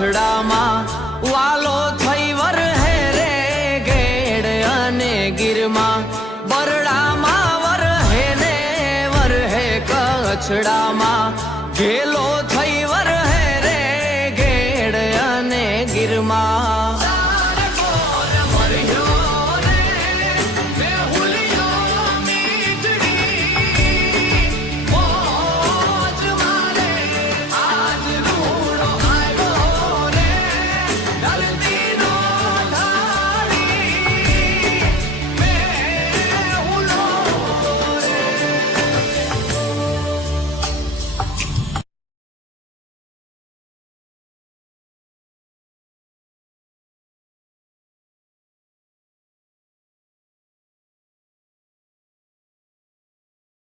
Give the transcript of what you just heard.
કચ્છડામાં વાલો થઈ વરહે રે ગેડ અને ગીરમાં બરડામાં વરહે ને વરહે કચ્છડામાં ઘેલો